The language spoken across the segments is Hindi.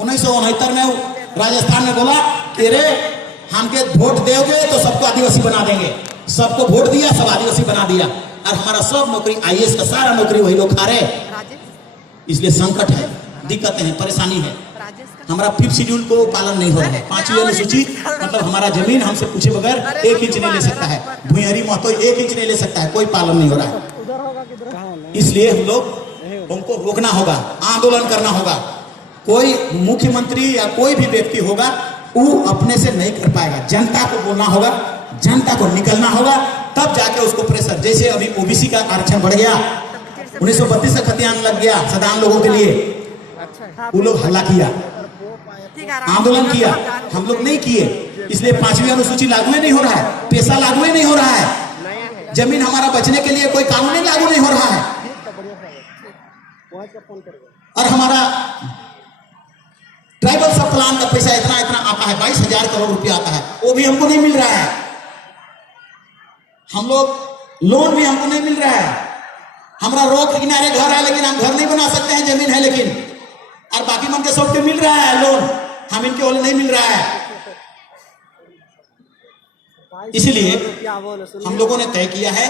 1969 में राजस्थान में बोला कि रे हमके वोट दोगे तो सबको आदिवासी बना देंगे। सबको वोट दिया, सब आदिवासी बना दिया, और हमारा सब नौकरी आईएएस का सारा नौकरी वही लोग खा रहे। इसलिए संकट है, दिक्कतें हैं, परेशानी है। हमारा 5th शेड्यूल को पालन नहीं हो रहा है। 5वीं अनुसूची मतलब हमारा जमीन हमसे पूछे बगैर 1 इंच नहीं ले सकता है। भुइयारी महतो 1 इंच नहीं ले सकता है, कोई पालन नहीं हो रहा है। इसलिए हम लोग उनको रोकना होगा, आंदोलन करना होगा। कोई मुख्यमंत्री या कोई भी व्यक्ति होगा वो अपने से नहीं कर पाएगा, जनता को बोलना होगा, जनता को निकलना होगा, तब जाके उसको प्रेशर। जैसे अभी ओबीसी का आरक्षण बढ़ गया, 1932 का खतियान लग गया साधारण लोगों के लिए, वो लोग हल्ला किया, आंदोलन किया, हम लोग नहीं किए। इसलिए 5वीं अनुसूची लागू नहीं हो रहा है, पैसा लागू नहीं हो रहा है, जमीन हमारा बचने के लिए कोई कानून लागू नहीं हो रहा है। और हमारा ट्राइबल सब प्लान का पैसा इतना इतना आता है, 22,000 करोड़ रुपया आता है, वो भी हमको नहीं मिल रहा है। हम लोग लोन भी हमको नहीं मिल रहा है। हमारा रोड के किनारे घर है लेकिन हम घर नहीं बना सकते हैं, जमीन है लेकिन, और बाकी मन के सब मिल रहा है लोन, हम इनके ओर नहीं मिल रहा है। इसलिए हम लोगों ने तय किया है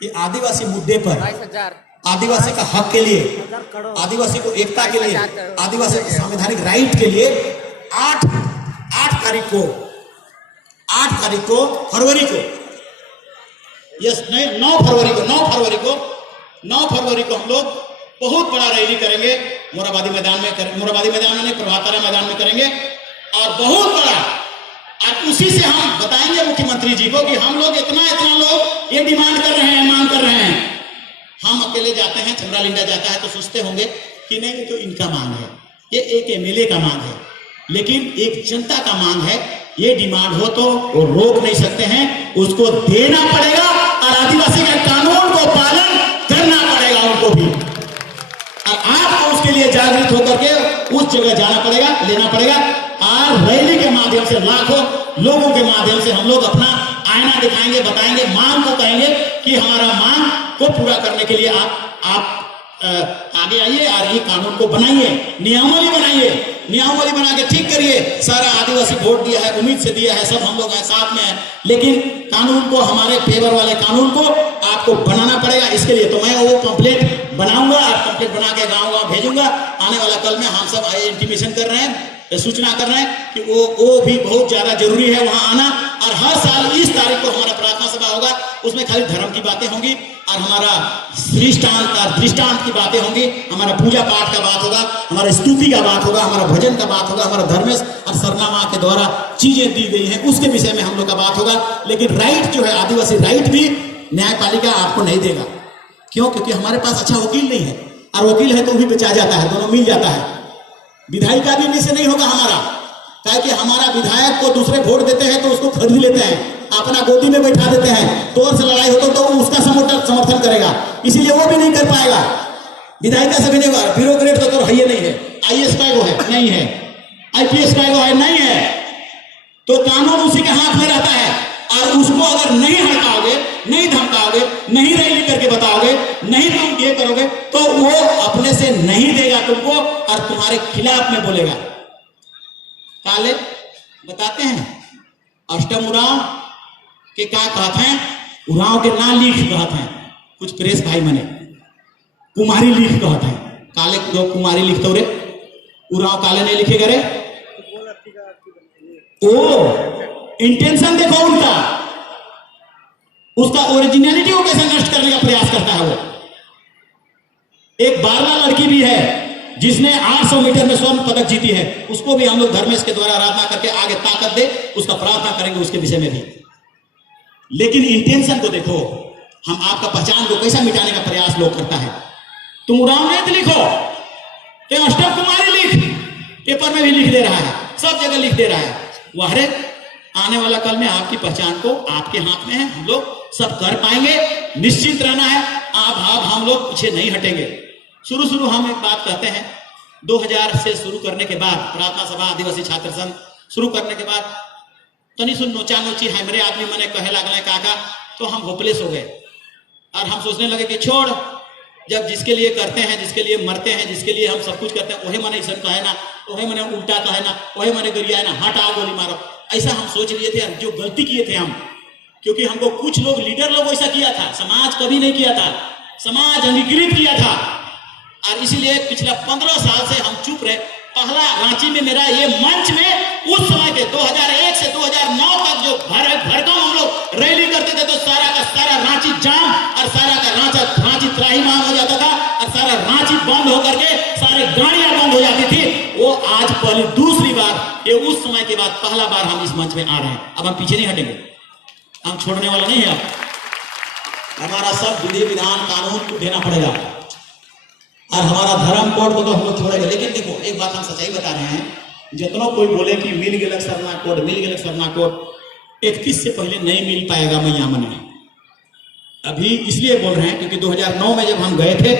कि आदिवासी मुद्दे पर, आदिवासी का हक के लिए, आदिवासी को एकता के लिए, आदिवासी को संवैधानिक राइट के लिए 8 तारीख को फरवरी को, यस नहीं 9 फरवरी को हम लोग बहुत बड़ा रैली करेंगे। मोराबादी मैदान में प्रभातारा मैदान में करेंगे, और बहुत बड़ा। और उसी से हम बताएंगे मुख्यमंत्री जी को कि हम लोग इतना लोग ये डिमांड कर रहे हैं, मांग कर रहे हैं। हम अकेले जाते हैं, छमरा लिंडा जाता है तो सोचते होंगे कि नहीं तो इनका मांग है, ये एक एमएलए का मांग है, लेकिन एक जनता का मांग है। ये डिमांड हो तो वो रोक नहीं सकते हैं, उसको देना पड़ेगा, और आदिवासी के कानून को पालन करना पड़ेगा उनको भी। और आपको उसके लिए जागृत होकर के उस जगह जाना पड़ेगा, लेना पड़ेगा। और रैली के माध्यम से, लाखों लोगों के माध्यम से हम लोग अपना आईना दिखाएंगे, बताएंगे, मांग को कहेंगे कि हमारा मांग को पूरा करने के लिए आप आगे आइए और ये कानून को बनाइए, नियमावली बनाइए, नियमावली बना के ठीक करिए। सारा आदिवासी वोट दिया है, उम्मीद से दिया है, सब हम लोग साथ में हैं, लेकिन कानून को, हमारे फेवर वाले कानून को आपको बनाना पड़ेगा। इसके लिए तो मैं वो पंपलेट बनाऊंगा, आप पंपलेट बना के गाँव भेजूंगा। आने वाला कल में हम सब इंटीमेशन कर रहे हैं, सूचना कर रहे हैं कि वो भी बहुत ज्यादा जरूरी है वहां आना। और हर साल इस तारीख को हमारा प्रार्थना सभा होगा, उसमें खाली धर्म की बातें होंगी और हमारा दृष्टांत की बातें होंगी, हमारा पूजा पाठ का बात होगा, हमारा स्तुति का बात होगा, हमारा भजन का बात होगा, हमारा धर्मेश और सरना माँ के द्वारा चीजें दी गई हैं उसके विषय में हम लोग का बात होगा। लेकिन राइट जो है, आदिवासी राइट भी न्यायपालिका आपको नहीं देगा। क्यों? क्योंकि हमारे पास अच्छा वकील नहीं है, और वकील है तो भी बचा जाता है, दोनों मिल जाता है। विधायिका भी इनसे नहीं होगा हमारा, ताकि हमारा विधायक को दूसरे वोट देते हैं तो उसको खरीद लेते हैं, अपना गोदी में बैठा देते हैं, तो से लड़ाई हो तो वो उसका समर्थन करेगा, इसीलिए वो भी नहीं कर पाएगा। विधायिका से भी नहीं होगा। ब्यूरोक्रेट तो है नहीं है, आईएएस का है नहीं है, आईपीएस का है नहीं है, तो कानून उसी के हाथ में रहता है। और उसको अगर नहीं हटाओगे, नहीं धमकाओगे, नहीं रैली करके बताओगे, नहीं तुम ये करोगे, तो वो अपने से नहीं देगा तुमको और तुम्हारे खिलाफ में बोलेगा। काले बताते हैं अष्टम उराव के क्या कहते हैं, उराव के ना लिख कहते हैं, कुछ प्रेस भाई मने कुमारी लिख कहते हैं। काले जो कुमारी लिखते रे, उराव काले नहीं लिखेगा रे। ओ इंटेंशन देखो उनका, उसका ओरिजिनलिटी को कैसे नष्ट करने का प्रयास करता है वो। एक बारवा लड़की भी है जिसने 800 मीटर में स्वर्ण पदक जीती है, उसको भी हम लोग धर्मेश के द्वारा आराधना करके आगे ताकत दे, उसका प्रार्थना करेंगे उसके विषय में भी। लेकिन इंटेंशन को देखो, हम आपका पहचान को कैसा मिटाने का प्रयास लोग करता है। तुम उराव नहीं लिखो, तुम अष्टम कुमारी लिख, पेपर में भी लिख दे रहा है, सब जगह लिख दे रहा है। वह आने वाला कल में आपकी पहचान को आपके हाथ में है, हम लोग सब कर पाएंगे, निश्चित रहना है। आप हम लोग पीछे नहीं हटेंगे। शुरू हम एक बात कहते हैं, 2000 से शुरू करने के बाद प्रार्थना सभा आदिवासी छात्र संघ शुरू करने के बाद तनी सुन नोचा नोची हमारे आदमी मने कहे लगल काका, तो हम होपलेस हो गए और हम सोचने लगे कि छोड़ जब जिसके लिए करते हैं, जिसके लिए मरते हैं, जिसके लिए हम सब कुछ करते हैं, ओहे मने ऐसा कहे ना, ओहे मने उल्टा कहे ना, ओहे मने गरिया ना, हटाओ गोली मारो, ऐसा हम सोच लिए थे। जो गलती किए थे हम, क्योंकि हमको कुछ लोग लीडर लोग ऐसा किया था, समाज कभी नहीं किया था, समाज अंगीकृत किया था। और इसलिए पिछला 15 साल से हम चुप रहे। पहला रांची में मेरा ये मंच में उस समय के 2001 से 2009 तक जो भरकम हम लोग रैली करते थे, तो सारा का सारा रांची जाम और सारा का रांची त्राहिमाम हो जाता था और सारा रांची बंद होकर के सारे गाड़ियां बंद हो जाती थी। वो आज पहली दूसरी बार, ये उस समय के बाद पहला बार हम इस मंच में आ रहे हैं। अब हम पीछे नहीं हटेंगे, हम छोड़ने वाला नहीं है। हमारा सब विधि विधान कानून को देना पड़ेगा और हमारा धर्म कोड को तो हम लोग छोड़ेंगे। लेकिन देखो, एक बात हम सच्चाई बता रहे हैं, जितना कोई बोले कि मिल गया सरना कोड, मिल गया सरना कोड, 31 से पहले नहीं मिल पाएगा। मैया मने अभी इसलिए बोल रहे हैं क्योंकि 2009 में जब हम गए थे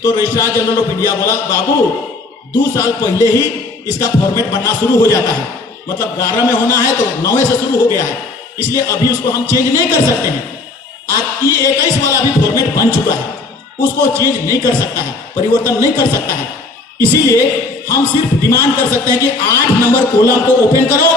तो रजिस्ट्रार जनरल ऑफ इंडिया बोला, बाबू 2 साल पहले ही इसका फॉर्मेट बनना शुरू हो जाता है, मतलब 11 में होना है तो 9 से शुरू हो गया है, इसलिए अभी उसको हम चेंज नहीं कर सकते हैं। आज ये 21 वाला भी फॉर्मेट बन चुका है, उसको चेंज नहीं कर सकता है, परिवर्तन नहीं कर सकता है। इसीलिए हम सिर्फ डिमांड कर सकते हैं कि 8 नंबर कॉलम को ओपन करो।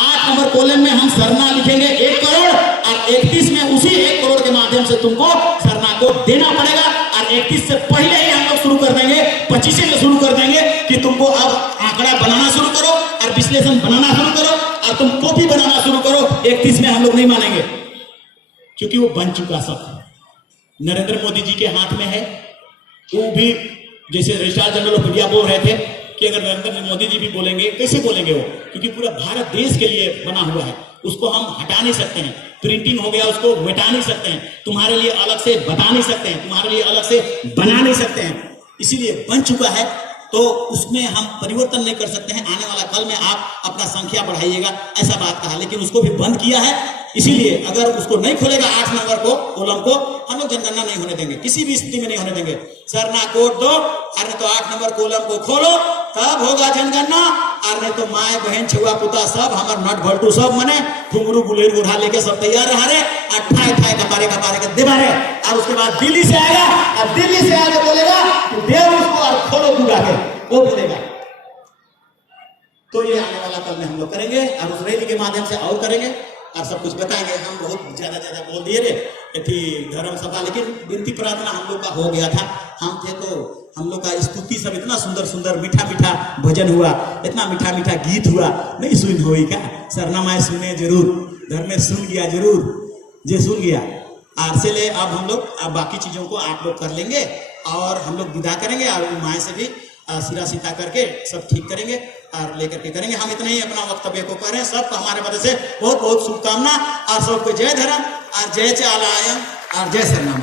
8 नंबर कॉलम में हम सरना लिखेंगे 1 करोड़ और 31 में उसी 1 करोड़ के माध्यम से तुमको सरना को देना पड़ेगा। और 31 से पहले ही हम लोग शुरू कर देंगे, 25 में शुरू कर देंगे कि तुमको अब आंकड़ा बनाना शुरू करो और विश्लेषण बनाना शुरू करो और तुम कॉपी बनाना शुरू करो। 31 में हम लोग नहीं मानेंगे क्योंकि वो बन चुका सब नरेंद्र मोदी जी के हाथ में है। वो भी जैसे रजिस्ट्रार जनरल ऑफ इंडिया बोल रहे थे कि अगर नरेंद्र मोदी जी भी बोलेंगे, कैसे बोलेंगे वो, क्योंकि पूरा भारत देश के लिए बना हुआ है, उसको हम हटा नहीं सकते हैं। प्रिंटिंग हो गया, उसको मिटा नहीं सकते हैं, तुम्हारे लिए अलग से बता नहीं सकते हैं, तुम्हारे लिए अलग से बना नहीं सकते हैं। इसीलिए बन चुका है तो उसमें हम परिवर्तन नहीं कर सकते हैं। आने वाला कल में आप अपना संख्या बढ़ाइएगा, ऐसा बात कहा, लेकिन उसको भी बंद किया है। इसीलिए अगर उसको नहीं खोलेगा 8 नंबर को कॉलम को, हम लोग जनगणना नहीं होने देंगे, किसी भी स्थिति में नहीं होने देंगे। सरना कोड दो, अरे तो 8 नंबर कॉलम को खोलो, तब होगा जनगणना। और नहीं तो माए बहन छुआ पुता सब हमार नट भल्टू सब मने घुंगरू गुलेर गुढ़ा लेके सब तैयार रहा रे, अठाए ठाए कपारे के देवारे। और उसके बाद दिल्ली से आएगा और दिल्ली से आगे बोलेगा कि देव उसको और खोलो दूर आके, वो बोलेगा। तो ये आने वाला कल में हम लोग करेंगे और उस रैली के माध्यम से और करेंगे और सब कुछ बताएंगे। हम बहुत ज्यादा बोल दिए रे थी धर्म सभा, लेकिन विनती प्रार्थना हम लोग का हो गया था। हम थे तो हम लोग का स्तुति सब इतना सुंदर सुंदर मीठा मीठा भजन हुआ, इतना मीठा मीठा गीत हुआ, नहीं सुन हुई क्या? सरना माए सुने जरूर, घर में सुन गया जरूर, जे सुन गया। आज से ले अब हम लोग अब बाकी चीजों को आप लोग कर लेंगे और हम लोग विदा करेंगे और माए से भी सिरा सीता करके सब ठीक करेंगे और लेकर के करेंगे। हम इतना ही अपना वक्तव्य को करें। सबको हमारे वजह से बहुत बहुत शुभकामना और सबको जय धर्म और जय चालायन और जय सरना।